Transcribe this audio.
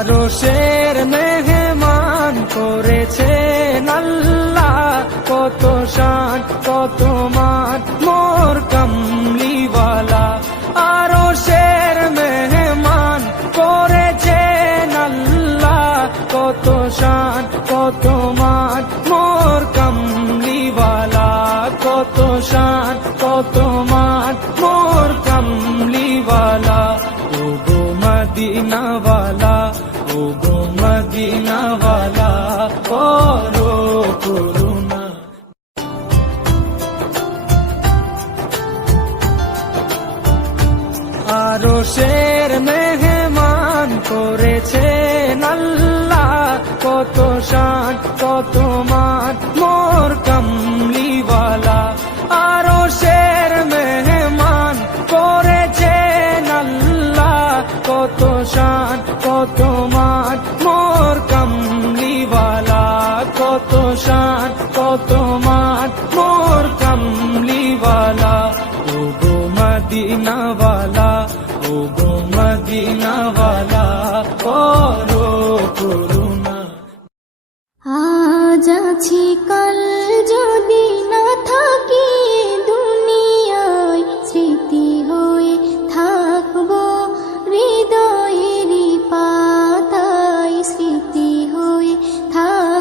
আরশের মেহমান করেছেন আল্লাহ, কত শান কত মান মোর কামলিওয়ালা। আরশের মেহমান করেছেন আল্লাহ, কত শান কত মান মোর কামলিওয়ালা, কত শান কত মান মোর কামলিওয়ালা। ও গো মদিনাওয়ালা, ও গো মদিনাওয়ালা, করো করুণা। আরশের মেহমান করেছেন আল্লাহ, কত শান কত মান মোর কামলিওয়ালা। আরশের মেহমান করেছেন আল্লাহ, কত শান কত মান মোর কামলিওয়ালা, কত শান কত মান মোর কামলিওয়ালা। ও গো মদিনাওয়ালা, ও গো মদিনাওয়ালা, করো করুণা। আজ আছি কাল